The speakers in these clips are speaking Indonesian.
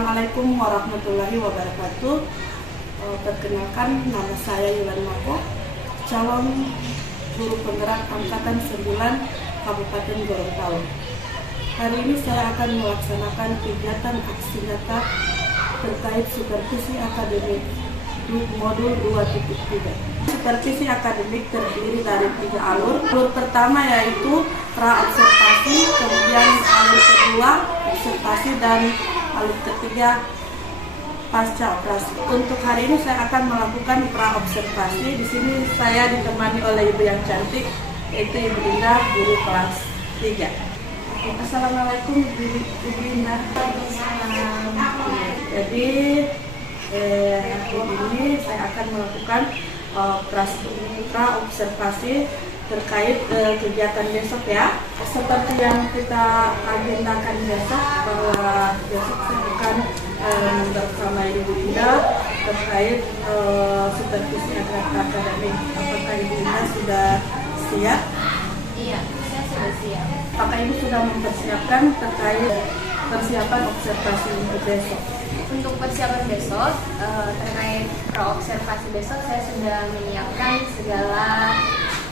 Assalamualaikum warahmatullahi wabarakatuh. Perkenalkan, nama saya Yulan Mako, calon guru penggerak angkatan 9 Kabupaten Gorontalo. Hari ini saya akan melaksanakan kegiatan aksi nyata terkait supervisi akademik modul 2.3. Supervisi akademik terdiri dari 3 alur. Alur pertama yaitu pra-observasi, kemudian alur kedua observasi, dan alur ketiga pasca operasi. Untuk hari ini saya akan melakukan pra-observasi. Di sini saya ditemani oleh ibu yang cantik, yaitu Ibu Indah, guru kelas 3. Assalamualaikum Ibu Indah. Jadi hari ini saya akan melakukan pra-observasi terkait kegiatan besok ya. Seperti yang kita agendakan besok, bahwa besok saya akan bersama Ibu Indah terkait supervisi akademik. Apakah Ibu Indah sudah siap? Iya, saya sudah siap. Apakah Ibu sudah mempersiapkan terkait persiapan observasi untuk besok? Untuk persiapan besok, terkait pra-observasi besok, saya sudah menyiapkan segala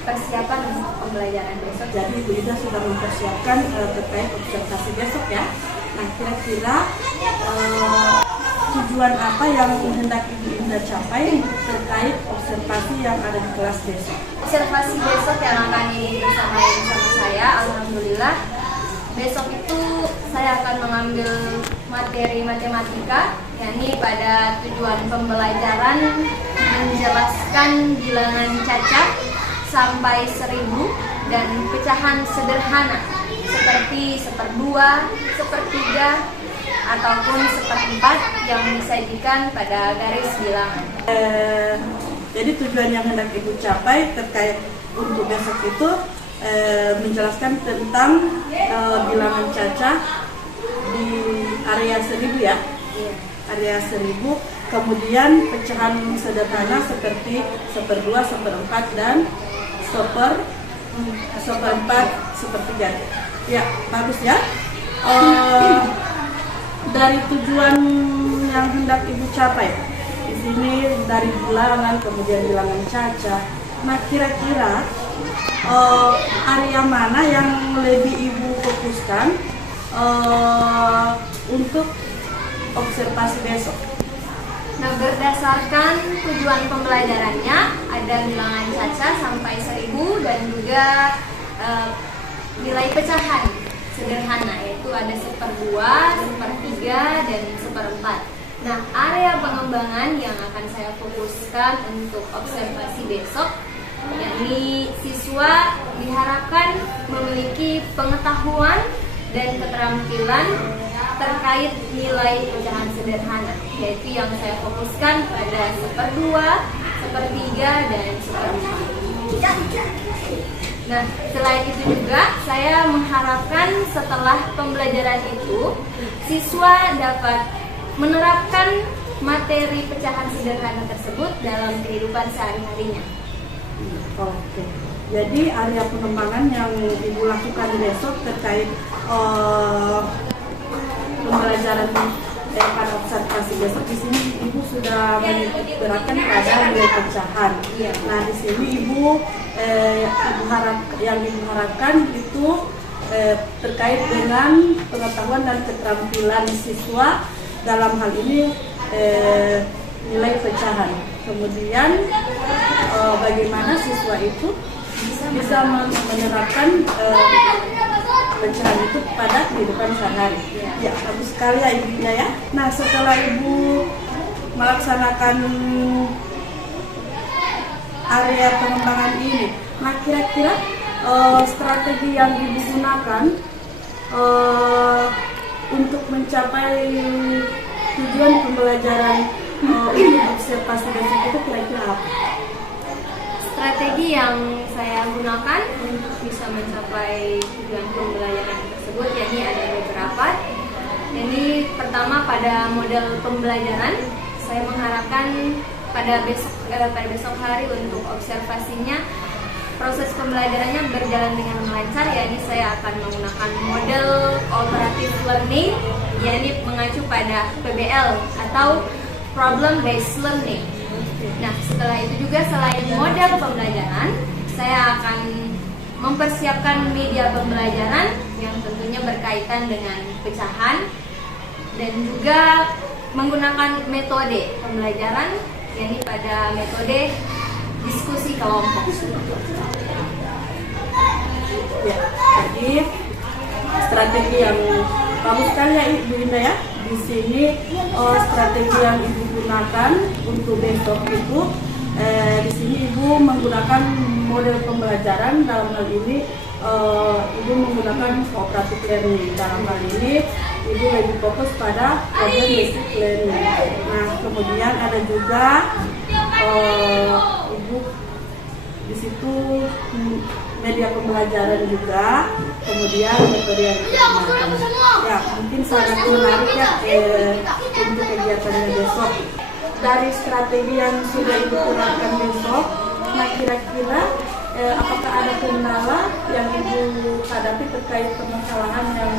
persiapan untuk pembelajaran besok. Jadi Ibu Indah sudah mempersiapkan terkait observasi besok ya. Nah, kira-kira tujuan apa yang hendak Ibu Indah capai terkait observasi yang ada di kelas besok? Observasi besok yang akan dibersamai sama saya, alhamdulillah. Besok itu saya akan mengambil materi matematika, yakni pada tujuan pembelajaran menjelaskan bilangan cacat sampai 1000 dan pecahan sederhana seperti 1/2, 1/3, ataupun 1/4 yang disajikan pada garis bilangan. Jadi tujuan yang hendak Ibu capai terkait untuk besok itu menjelaskan tentang bilangan cacat di area 1000 ya. Iya. Area 1000, kemudian pecahan sederhana seperti 1/2, 1/4, dan 1/4, 1/3. Ya, bagus ya. Dari tujuan yang hendak Ibu capai di sini, dari bilangan, kemudian bilangan cacat. Nah, kira-kira area mana yang lebih Ibu fokuskan untuk observasi besok? Nah, berdasarkan tujuan pembelajarannya, ada bilangan cacat sampai 1000 dan juga nilai pecahan sederhana, yaitu ada 1/2, 1/3, dan 1/4. Nah, area pengembangan yang akan saya fokuskan untuk observasi besok, yakni siswa diharapkan memiliki pengetahuan dan keterampilan terkait nilai pecahan sederhana, yaitu yang saya fokuskan pada 1/2, 1/3, dan 1/4. Nah, selain itu juga saya mengharapkan setelah pembelajaran itu siswa dapat menerapkan materi pecahan sederhana tersebut dalam kehidupan sehari-harinya. Oke. Jadi area pengembangan yang Ibu lakukan besok terkait pembelajaran pada observasi besok, di sini Ibu sudah menitikberatkan pada nilai pecahan. Iya. Nah, di sini Ibu yang diharapkan itu terkait dengan pengetahuan dan keterampilan siswa dalam hal ini nilai pecahan. Kemudian bagaimana siswa itu bisa menerapkan pecahan itu pada kehidupan sehari-hari. Ya, bagus sekali ya Ibunya ya. Nah, setelah Ibu melaksanakan area pengembangan ini, nah kira-kira strategi yang Ibu gunakan untuk mencapai tujuan pembelajaran untuk observasi besok itu kira-kira apa? Strategi yang saya gunakan untuk bisa mencapai tujuan pembelajaran tersebut, yakni ada beberapa. Ini pertama, pada model pembelajaran, saya mengharapkan pada besok hari untuk observasinya proses pembelajarannya berjalan dengan lancar, yakni saya akan menggunakan model cooperative learning yakni mengacu pada PBL atau Problem Based Learning. Nah, setelah itu juga selain model pembelajaran, saya akan mempersiapkan media pembelajaran yang tentunya berkaitan dengan pecahan dan juga menggunakan metode pembelajaran, yakni pada metode diskusi kelompok. Ya, jadi strategi yang bagus sekali ya Ibu Indah ya. Di sini strategi yang Ibu gunakan untuk besok itu di sini Ibu menggunakan model pembelajaran. Dalam hal ini Ibu menggunakan cooperative learning. Dalam hal ini Ibu lebih fokus pada problem based learning. Nah, kemudian ada juga Ibu di situ media pembelajaran juga, kemudian metode yang digunakan. Ya, mungkin sangat menarik ya untuk kegiatannya besok. Dari strategi yang sudah Ibu terapkan besok, nah kira-kira apakah ada kendala yang Ibu hadapi terkait permasalahan yang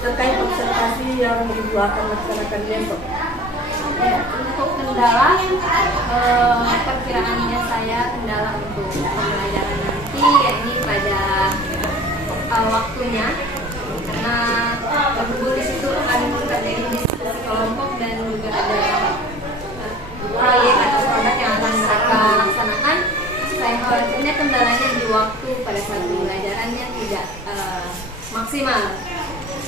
terkait observasi yang Ibu akan laksanakan besok? Ya, untuk kendala, perkiraannya saya kendala untuk pembelajaran nanti yakni pada waktunya, karena Ibu di situ akan terjadi diskusi kelompok dan juga ada proyek atau produk yang akan mereka laksanakan. Saya khawatirnya kendalanya di waktu pada saat pembelajarannya tidak maksimal,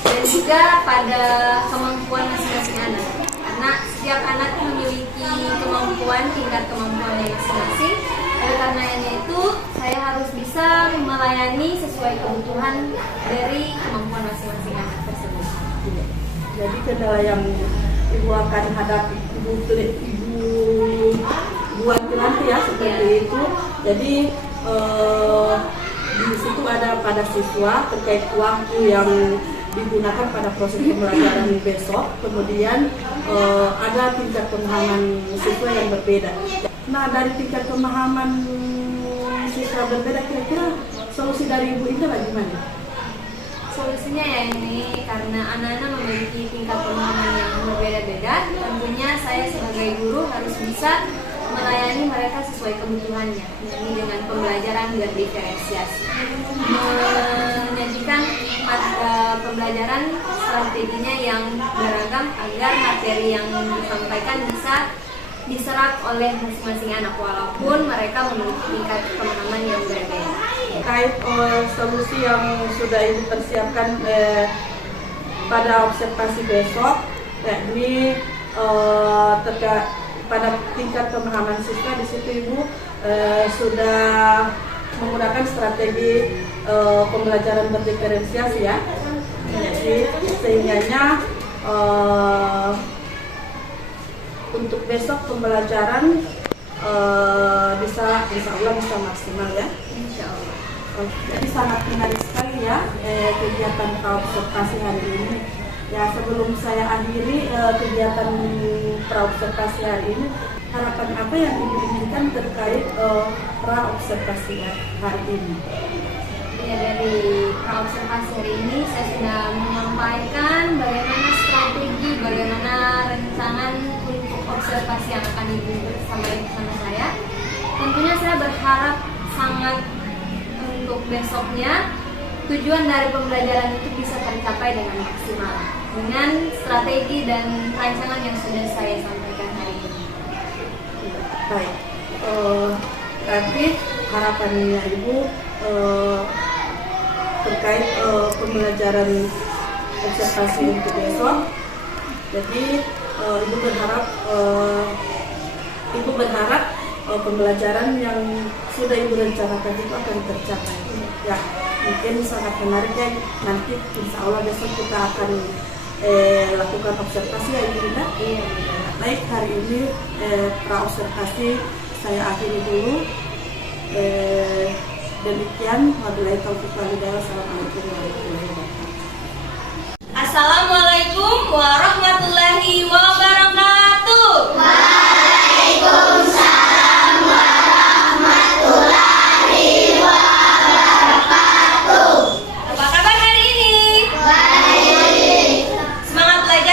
dan juga pada kemampuan masing-masing anak, karena setiap anak memiliki kemampuan, tingkat kemampuannya masing-masing. Oleh karenanya itu saya harus bisa melayani sesuai kebutuhan dari kemampuan masing-masing anak tersebut. Jadi kendala yang Ibu akan hadapi, Ibu buat nanti ya seperti itu. Jadi di situ ada pada siswa terkait waktu yang digunakan pada proses pembelajaran besok, kemudian ada tingkat pemahaman siswa yang berbeda. Nah, dari tingkat pemahaman siswa berbeda, kira-kira solusi dari Ibu Indah bagaimana? Solusinya ya ini, karena anak-anak memiliki tingkat pemahaman yang berbeda-beda, tentunya saya sebagai guru harus bisa melayani mereka sesuai kebutuhannya, yakni dengan pembelajaran berdiferensiasi, menyajikan pembelajaran strateginya yang beragam agar materi yang disampaikan bisa diserap oleh masing-masing anak walaupun mereka memiliki tingkat pemahaman yang berbeda. Terkait solusi yang sudah Ibu persiapkan pada observasi besok, yakni terkait pada tingkat pemahaman siswa, di situ Ibu sudah menggunakan strategi pembelajaran berdiferensiasi ya. Jadi sehingganya untuk besok pembelajaran bisa maksimal ya. Insya Allah. Jadi sangat menarik sekali ya kegiatan praobservasi hari ini. Ya, sebelum saya akhiri kegiatan praobservasi hari ini, harapan apa yang Ibu inginkan terkait praobservasi hari ini? Ya, dari praobservasi hari ini saya sudah menyampaikan bagaimana strategi, bagaimana rancangan untuk observasi yang akan Ibu sampaikan bersama saya. Tentunya saya berharap sangat untuk besoknya tujuan dari pembelajaran itu bisa tercapai dengan maksimal dengan strategi dan rancangan yang sudah saya sampaikan hari ini. Baik, berarti harapannya Ibu terkait pembelajaran observasi untuk besok. Jadi Ibu berharap pembelajaran yang sudah Ibu rencanakan itu akan tercapai. Ya, mungkin sangat menarik ya. Nanti insya Allah besok kita akan lakukan observasi ya Ibu Indah. Iya. Baik, hari ini praobservasi saya akhiri dulu. Demikian, wabillahi taufiq wal hidayah. Assalamualaikum warahmatullahi wabarakatuh. Assalamualaikum warahmatullahi wabarakatuh. Waalaikumsalam warahmatullahi wabarakatuh. Apa kabar hari ini? Baik. Semangat belajar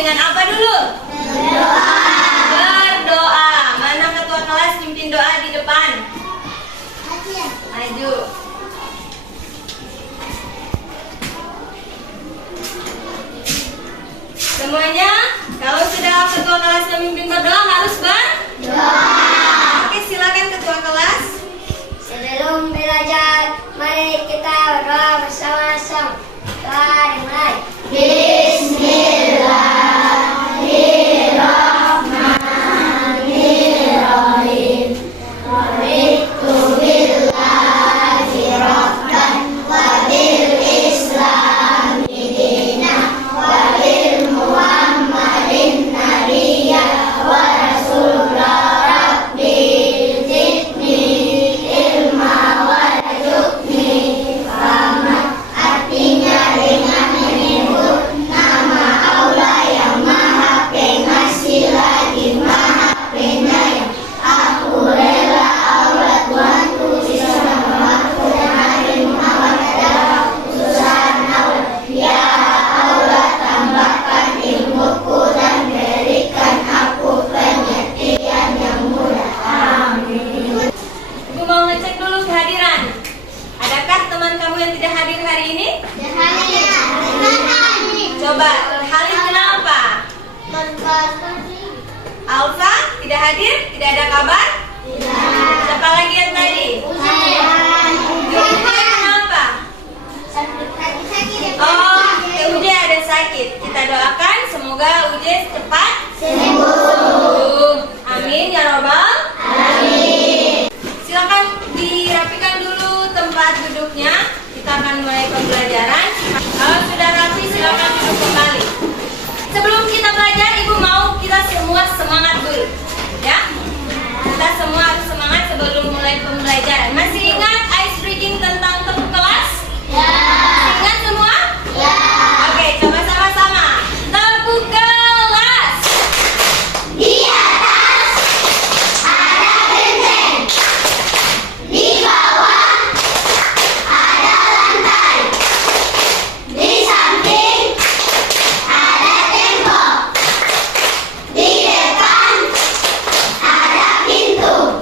dengan apa dulu? Berdoa. Mana ketua kelas pimpin doa di depan? Maju. Semuanya, kalau sudah ketua kelas memimpin berdoa harus berdoa. Oke, silakan ketua kelas. Sebelum belajar, mari kita berdoa bersama-sama. Doa dimulai. Bismillahirrahmanirrahim. Raditu billahi rabban wa bil islami dinan wa bil muhammadin nabiyyan wa rasulallah. Rabbi zidni ilma warzuqni fahma. Artinya dengan menyebut nama Allah yang maha pengasih lagi maha penyayang. Aku rela Allah Tuhanku sesama dan Nabi Muhammad adalah utusan Allah. Ya Allah, tambahkan ilmuku dan berikan aku pengertian yang mudah. Amin. Ibu mau ngecek dulu kehadiran. Adakah teman kamu yang tidak hadir hari ini? Coba, Halim kenapa? Alfa tidak hadir? Tidak ada kabar? Siapa lagi yang tadi? Uje kenapa? Oh, Uje ada sakit. Kita doakan semoga Uje cepat sembuh. Amin ya robbal. Silakan dirapikan dulu tempat duduknya. Kita akan mulai pembelajaran. Kalau sudah rapi, silakan duduk kembali. Sebelum kita belajar, Ibu mau kita semua semangat dulu, ya. Kita semua harus semangat sebelum mulai pembelajaran. Masih ingat ice breaking tentang tepuk kelas? Ingat semua? Oke, coba sama-sama. Tepuk kelas. Di atas ada benteng, di bawah ada lantai, di samping ada tembok, di depan ada pintu.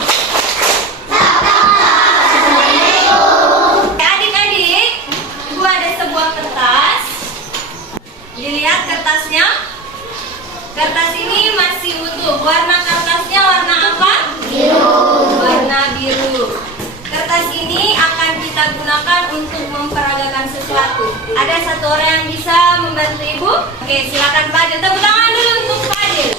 Adik-adik, Ibu ada sebuah kertas. Dilihat kertasnya. Kertas ini masih utuh. Warna kertasnya warna apa? Biru. Warna biru. Kertas ini akan kita gunakan untuk memperagakan sesuatu. Ada satu orang yang bisa membantu Ibu? Oke, silakan Fadil. Tepuk tangan dulu untuk Fadil.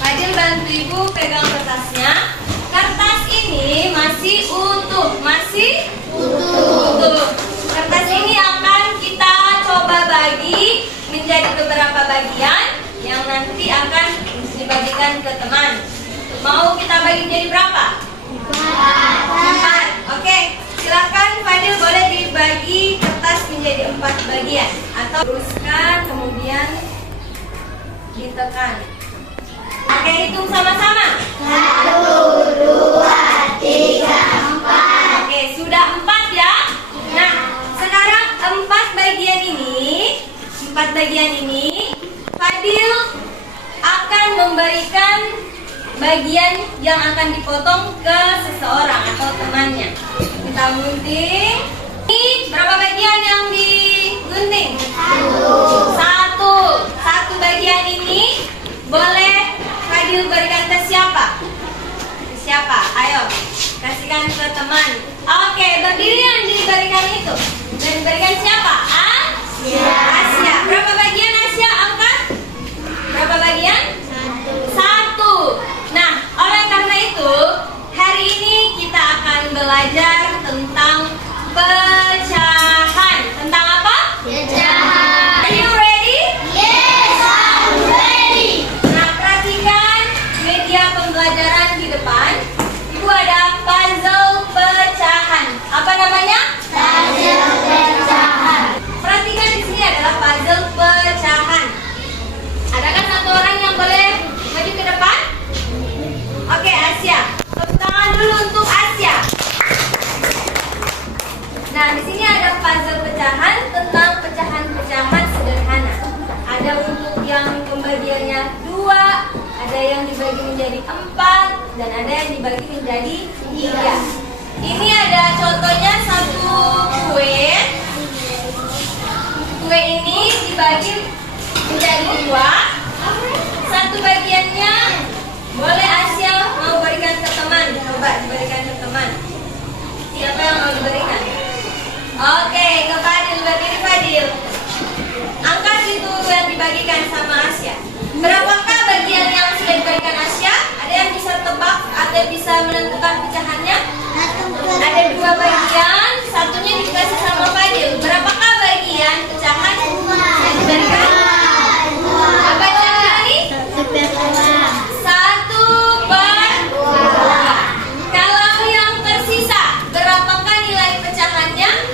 Fadil bantu Ibu pegang kertasnya. Kertas ini masih utuh. Masih utuh. Kertas ini akan kita coba bagi menjadi beberapa bagian yang nanti akan dibagikan ke teman. Mau kita bagi jadi berapa? 4. Oke, silakan Fadil boleh dibagi kertas menjadi 4 bagian atau teruskan kemudian ditekan. Oke, hitung sama-sama. 1, 2, 3, 4. Oke, sudah 4 ya. Nah, sekarang 4 bagian ini Fadil akan memberikan bagian yang akan dipotong ke seseorang atau temannya. Kita gunting. Ini berapa bagian yang digunting? 1 bagian ini boleh Fadil berikan ke siapa? Ke siapa? Ayo, kasihkan ke teman. Oke, berdiri yang diberikan itu. Dan diberikan siapa? Asia. Berapa bagian Asia? Angkat. Berapa bagian? 1. Nah, oleh karena itu, hari ini kita akan belajar tentang pecahan. Tentang apa? Pecahan. Are you ready? Yes, I'm ready. Nah, perhatikan media pembelajaran di depan. Ibu ada puzzle pecahan. Apa namanya? Puzzle pecahan. menjadi 4 dan ada yang dibagi menjadi 3. Ini ada contohnya satu kue. Kue ini dibagi menjadi 2. Satu bagiannya boleh Asia mau berikan ke teman. Coba diberikan ke teman. Siapa yang mau diberikan? Oke, ke Fadil. Berdiri Fadil. Angkat itu yang dibagikan sama Asia. Berapakah bagian yang sudah diberikan Asia? Ada yang bisa tebak atau bisa menentukan pecahannya? Ada 2 bagian, satunya dikasih sama Fadil. Berapakah bagian pecahan yang diberikan? Apa ini? 1/2. Kalau yang tersisa, berapakah nilai pecahannya?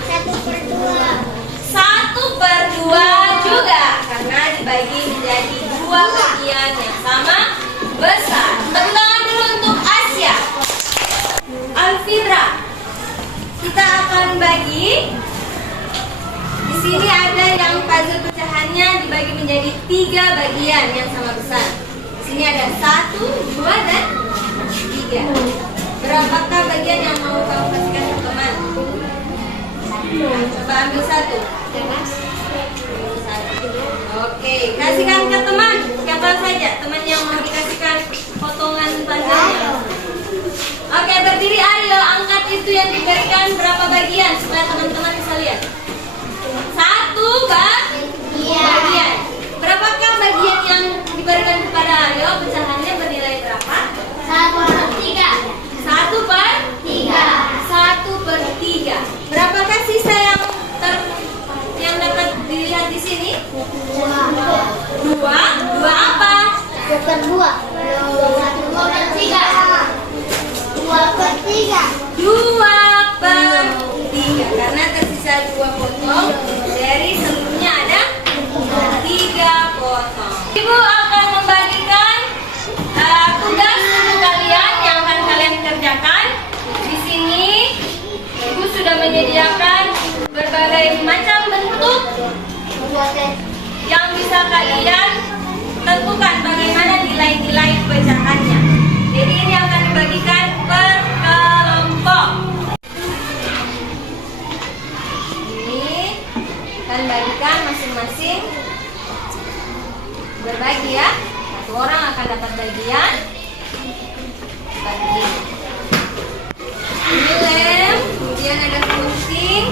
1/2 juga, karena dibagi menjadi 2 bagian yang sama besar. Tepuk tangan dulu untuk Asia. Alfitra, kita akan bagi. Di sini ada yang puzzle pecahannya dibagi menjadi 3 bagian yang sama besar. Di sini ada 1, 2, dan 3. Berapakah bagian yang mau kamu kasihkan ke teman? Coba ambil 1. Oke, kasihkan ke teman. Siapa saja teman yang mau dikasihkan potongan puzzle-nya? Oke, berdiri Aryo, angkat itu yang diberikan berapa bagian supaya teman-teman bisa lihat. 1 bagian. Berapakah bagian yang diberikan kepada Aryo? Pecahannya bernilai berapa? 1/3. 1/3. Berapakah sisa yang dapat dilihat di sini? 2 apa? 2/3. 2/3 karena tersisa 2 potong dari seluruhnya ada 3 potong. Ibu akan membagikan tugas untuk kalian yang akan kalian kerjakan. Di sini Ibu sudah menyediakan berbagai macam bentuk yang bisa kalian tentukan bagaimana nilai-nilai pecahannya. Jadi ini akan dibagikan per kelompok. Ini akan bagikan masing-masing berbagi ya. Satu orang akan dapat bagian. Bagi. Ini lem, kemudian ada gunting,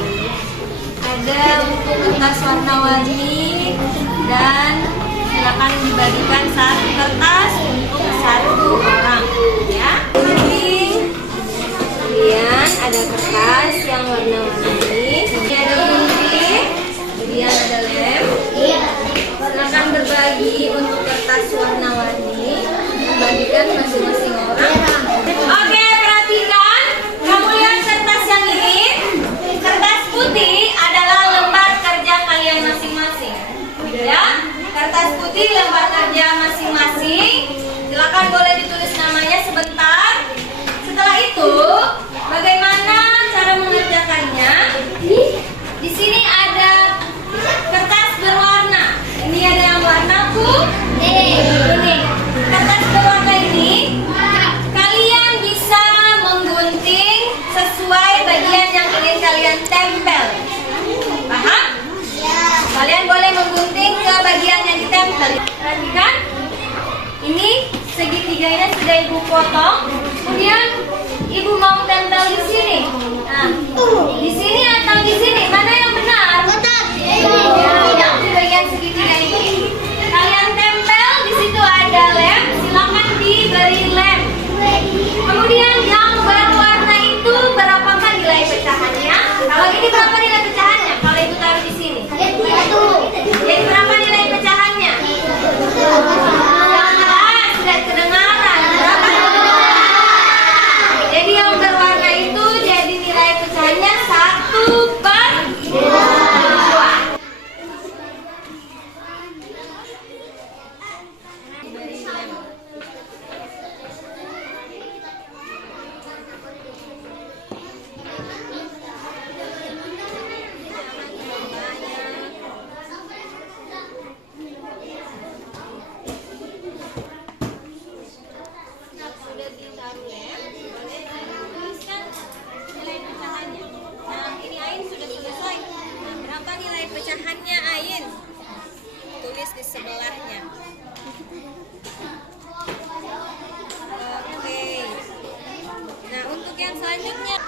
ada untuk kertas warna-warni, dan silakan dibagikan 1 kertas untuk 1 orang ya. Kemudian ada kertas yang warna-warni, ini ada gunting, kemudian ada lem. Silakan berbagi untuk kertas warna-warni, bagikan masing-masing orang. Oke, perhatikan, kamu lihat kertas yang ini. Kertas putih adalah lembar kerja kalian masing-masing, ya. Kertas putih lembar kerja masing-masing. Silakan boleh ditulis namanya sebentar. Setelah itu, bagaimana cara mengerjakannya? Di sini ada kertas berwarna. Ini ada yang warna kuning. Kertas berwarna ini kalian bisa menggunting sesuai bagian yang ingin kalian tempel. Paham? Kalian boleh menggunting ke bagian yang ditempel. Perhatikan, ini segitiganya sudah Ibu potong. Kemudian Ibu mau tempel di sini. Nah, di sini atau di sini? Mana yang benar? Yang di bagian segitiga ini. Kalian tempel, di situ ada lem. Silakan diberi lem. Kemudian yang berwarna itu berapakah nilai pecahannya? Kalau ini berapa nilai pecahannya? Kalau Ibu taruh di sini. Jadi berapa nilai pecahannya? Sudah kedengaran. Berapa? Jadi yang berwarna itu jadi nilai pecahannya 1/2. lain, tulis di sebelahnya. Oke. Nah, untuk yang selanjutnya,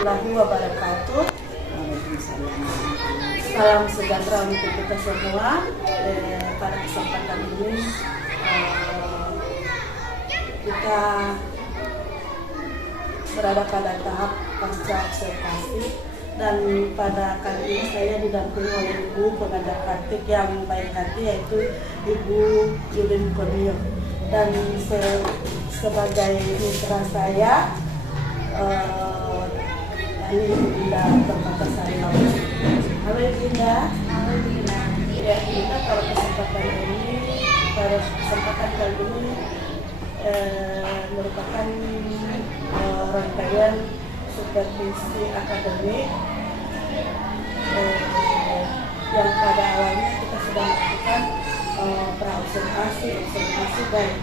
warahmatullahi wabarakatuh. Salam sejahtera untuk kita semua. Pada kesempatan ini kita berada pada tahap pasca observasi, dan pada kali ini saya didampingi oleh Ibu pengajar praktik yang baik hati, yaitu Ibu Yulin Kurnia, dan sebagai mitra saya ini Ibu Dinda terbatas hari lalu. Halo Ibu Dinda. Halo Dinda. Ya, kita pada kesempatan kali ini merupakan rangkaian supervisi akademik yang pada awalnya kita sudah melakukan pra-observasi, dan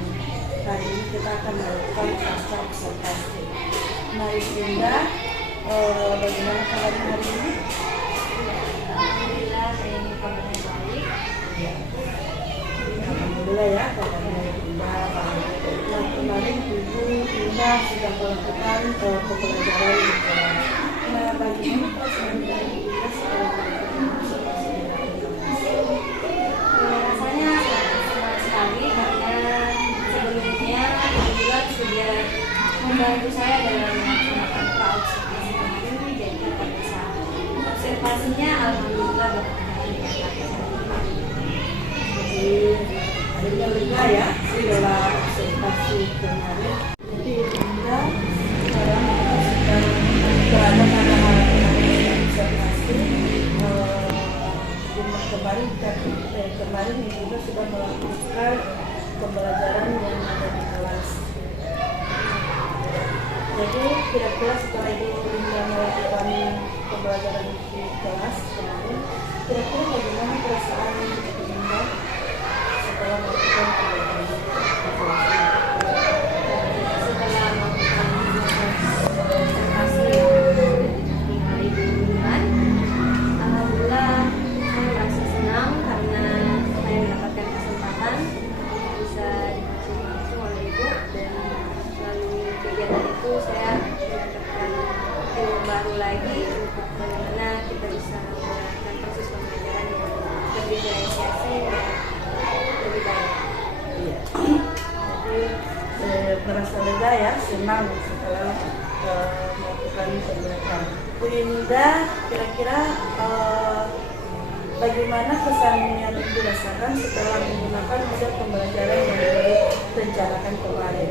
hari ini kita akan melakukan pasca observasi. Nah, Ibu Dinda, bagaimana kabarnya hari ini? Alhamdulillah, saya ini kabarnya baik. Alhamdulillah ya, kabarnya Ibu Dinda baik. Nah, kemarin Ibu Dinda sudah melakukan pembelajaran di kelas. Nah, bagaimana perasaan dari Ibu Dinda setelah melakukan observasi di kelas? Rasanya sangat senang sekali karena sebelumnya kebetulan sudah membantu saya dalam melaksanakan pra-observasi kemarin, jadi pada saat observasinya alhamdulillah berhasil. Jadi akhirnya lega ya setelah observasi kemarin. Jadi Ibu Dinda sekarang kita sedang berada pada observasi. Kemarin Ibu Dinda sudah melakukan pembelajaran yang ada di kelas. Jadi kira-kira setelah Ibu Dinda melakukan pembelajaran di kelas kemarin, kira-kira bagaimana perasaan Ibu Dinda setelah melakukan pembelajaran di kelas? Setelah melakukan observasi yang di hari bulan, alhamdulillah saya merasa senang karena saya mendapatkan kesempatan bisa dikasih langsung oleh ibu, dan melalui kegiatan itu saya mendapatkan ilmu baru lagi untuk bagaimana kita bisa menjalankan proses pembelajaran yang lebih diferensiasi dan lebih baik. Iya. Jadi merasa lega ya, senang setelah melakukan pembelajaran. Bu Dinda, kira-kira bagaimana kesan yang dirasakan setelah menggunakan model pembelajaran yang direncanakan kemarin?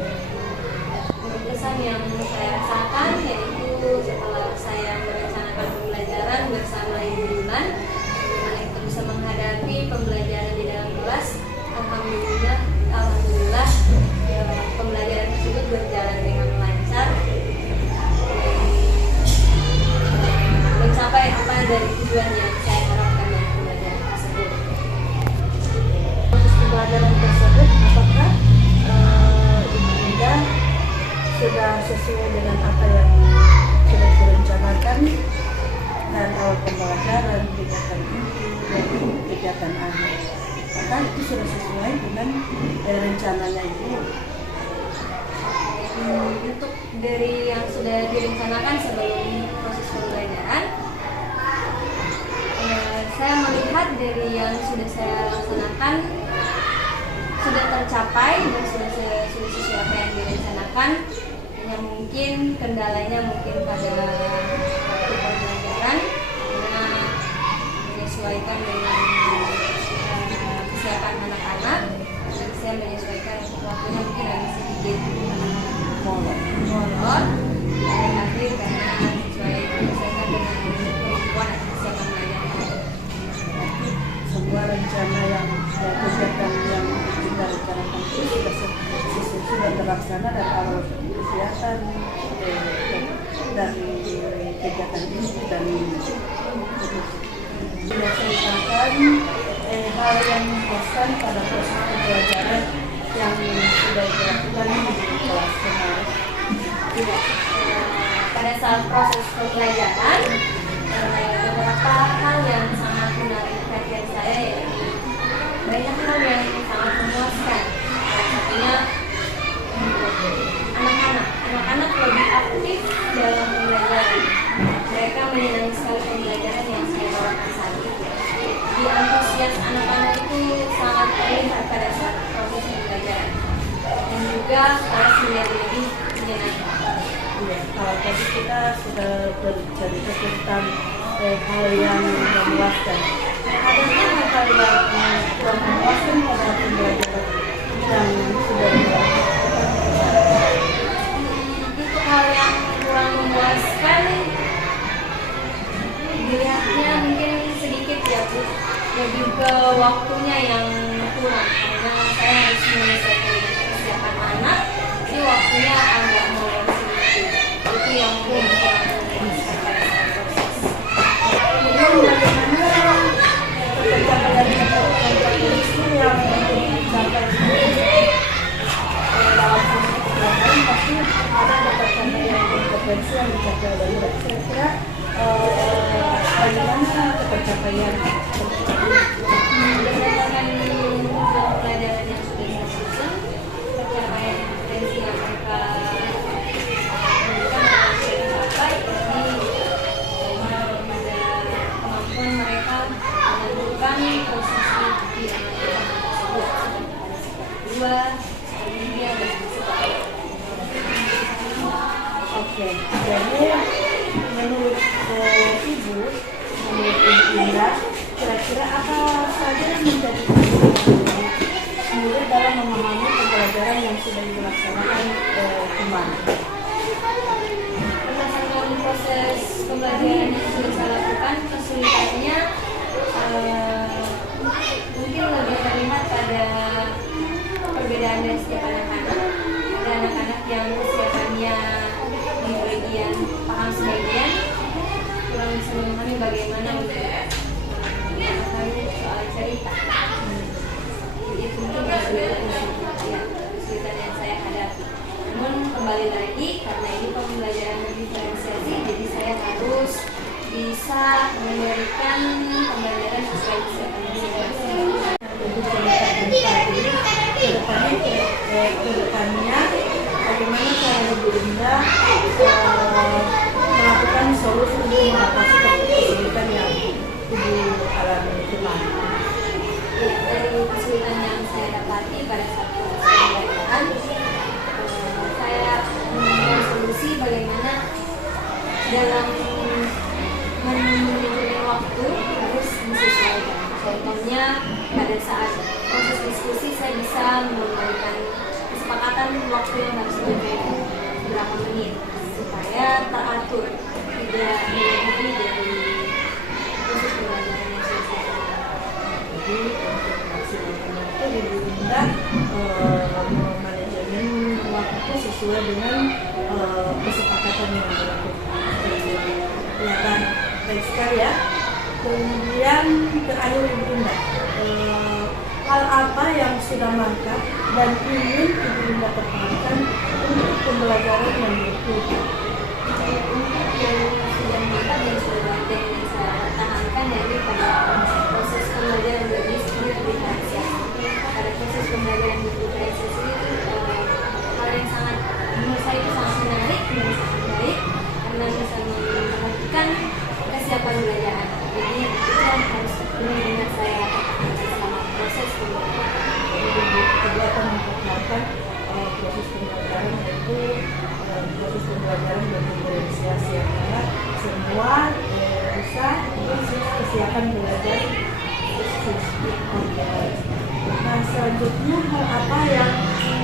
Kesan yang saya rasakan yaitu setelah saya merencanakan pembelajaran bersama Ibu Yulan, bagaimana kita bisa menghadapi pembelajaran di dalam kelas. Alhamdulillah pembelajaran tersebut berjalan dengan lancar dan mencapai apa dari tujuan yang saya harapkan dari pembelajaran tersebut. Proses pembelajaran tersebut, apakah Ibu Dinda sudah sesuai dengan apa yang sudah direncanakan dan awal pembelajaran, kegiatan inti dan kegiatan akhir? Apakah itu sudah sesuai dengan rencananya Ibu? Untuk dari yang sudah direncanakan sebelum proses pembelajaran, saya melihat dari yang sudah saya laksanakan sudah tercapai dan sudah sesuai apa yang direncanakan. Hanya mungkin kendalanya mungkin pada waktu pembelajaran karena menyesuaikan dengan kesiapan anak-anak. Jadi saya menyesuaikan waktunya mungkin agak sedikit molor dan akhir karena menyesuaikan dengan kemampuan atau kesiapan belajar. Semua rencana yang kegiatan yang kita rencanakan itu sudah terlaksana dan awal kegiatan dari kegiatan ini dan sudah ceritakan hal yang bosan pada proses pembelajaran yang sudah dilakukan di kelas kemarin. Pada saat proses pembelajaran, beberapa hal yang sangat menarik perhatian saya yaitu banyak hal yang sangat memuaskan. Salah satunya anak-anak lebih aktif dalam pembelajaran. tadi kita sudah bercerita tentang hal yang memuaskan. Adakah hal yang kurang memuaskan pada pembelajaran yang sudah dilakukan? Untuk hal yang kurang memuaskan, dilihatnya mungkin sedikit ya Bu, lebih ke waktunya yang kurang karena saya harus menyelesaikan persiapan anak, jadi waktunya agak molor sedikit. Itu yang mungkin kurang memuaskan pada saat proses. Kemudian bagaimana pencapaian itu yang dicapai dalam proses pembelajaran pasti ada pencapaian kompetensi yang dicapai dari kira-kira bagaimana pencapaian Berdasarkan pelajaran yang sudah saya susun, pencapaian kompetensi yang mereka berikan akan saya capai pada kemampuan mereka menentukan posisi di anak tersebut kedua, ketiga, dan seterusnya. Oke, jadi menurut Ibu Indra, kira-kira apa saja yang menjadi murid dalam memahami pembelajaran yang sudah dilaksanakan kemarin? Berdasarkan proses pembelajaran yang sudah saya lakukan, kesulitannya mungkin lebih terlihat pada perbedaan dari setiap anak-anak. Ada anak-anak yang kesiapannya di bagian paham sebagian, kurang bisa memahami bagaimana untuk mengetahui soal cerita. Itu mungkin kesulitan yang saya hadapi. Namun kembali lagi, karena ini pembelajaran diferensiasi, jadi saya harus bisa memberikan pembelajaran sesuai kesiapan masing-masing. Kedepannya bagaimana cara Ibu Inda melakukan solusi untuk mengatasi kesulitan yang Ibu alami kemarin? Dari kesulitan yang saya dapati pada saat proses pembelajaran, saya menemukan solusi bagaimana dalam manajemen waktu harus disesuaikan. Contohnya pada saat proses diskusi saya bisa memberikan kesepakatan waktu yang harus diberikan berapa menit supaya teratur, tidak melebihi dari proses pembelajaran yang sudah saya lakukan. Jadi untuk maksimalnya itu Ibu Inda memanajemen waktu sesuai dengan kesepakatan yang dilakukan. Kelihatan baik sekali ya. Kemudian terakhir Ibu Inda, hal apa yang sudah mantap dan ingin Ibu Inda pertahankan untuk pembelajaran yang berikutnya? Untuk yang sudah mantap dan sudah ada yang saya pertahankan dari pada proses pembelajaran berdiferensiasi. Pada proses pembelajaran berdiferensiasi hal yang sangat menurut saya itu sangat menarik dan sangat baik karena bisa memperhatikan kesiapan belajar anak. Jadi itu yang harus benar-benar saya pertahankan selama proses pembelajaran. Kegiatan mempertahankan proses pembelajaran yaitu proses pembelajaran berdiferensiasi karena semua bisa kesiapan belajar siswa. Nah, selanjutnya hal apa yang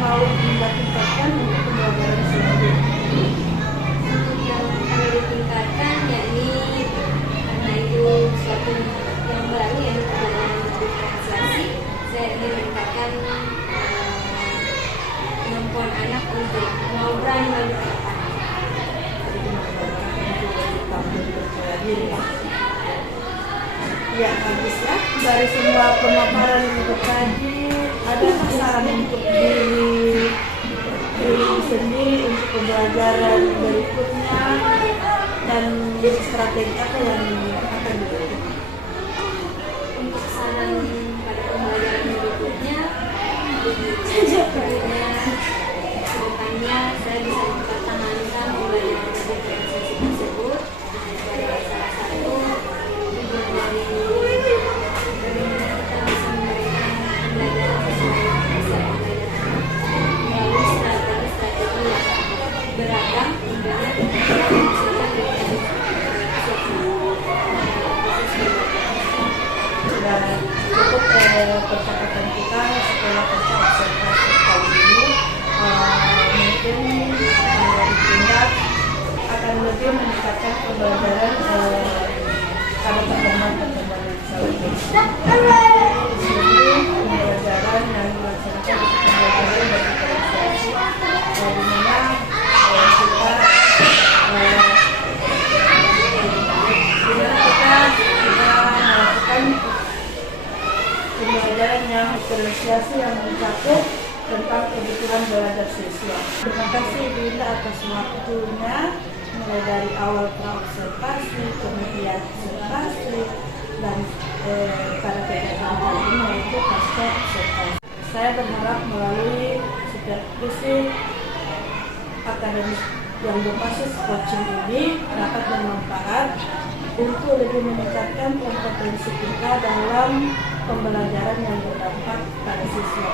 mau dilakukan untuk pembelajaran selanjutnya? Untuk yang perlu ditingkatkan yakni karena itu suatu yang baru yang pembelajaran diferensiasi, saya ingin meningkatkan kemampuan anak untuk mau berani melakukan. Ya, bagus ya. Dari semua pemaparan itu tadi, ada saran untuk diri sendiri untuk pembelajaran berikutnya dan strategi apa yang akan dilakukan? Untuk saran pada pembelajaran berikutnya, kedepannya saya bisa mempertahankan pembelajaran diferensiasi tersebut sebagai salah satu tujuan dari bagaimana kita bisa memberikan pembelajaran sesuai kesiapan belajar melalui strategi yang beragam, pembelajaran yang dilaksanakan pembelajaran dan diferensiasi, di mana kita melakukan pembelajaran yang diferensiasi yang mencakup tentang kebutuhan belajar siswa. Terima kasih Dinda atas waktunya, mulai dari awal praobservasi, kemudian observasi, dan pada kegiatan kali ini yaitu pasca observasi. Saya berharap melalui supervisi akademis yang berbasis coaching ini dapat bermanfaat untuk lebih meningkatkan kompetensi kita dalam pembelajaran yang berdampak pada siswa.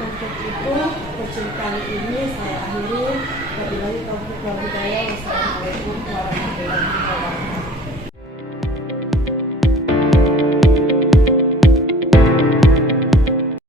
Untuk itu, coaching kali ini saya akhiri. Wabillahi taufiq wal hidayah. Wassalamualaikum warahmatullahi wabarakatuh.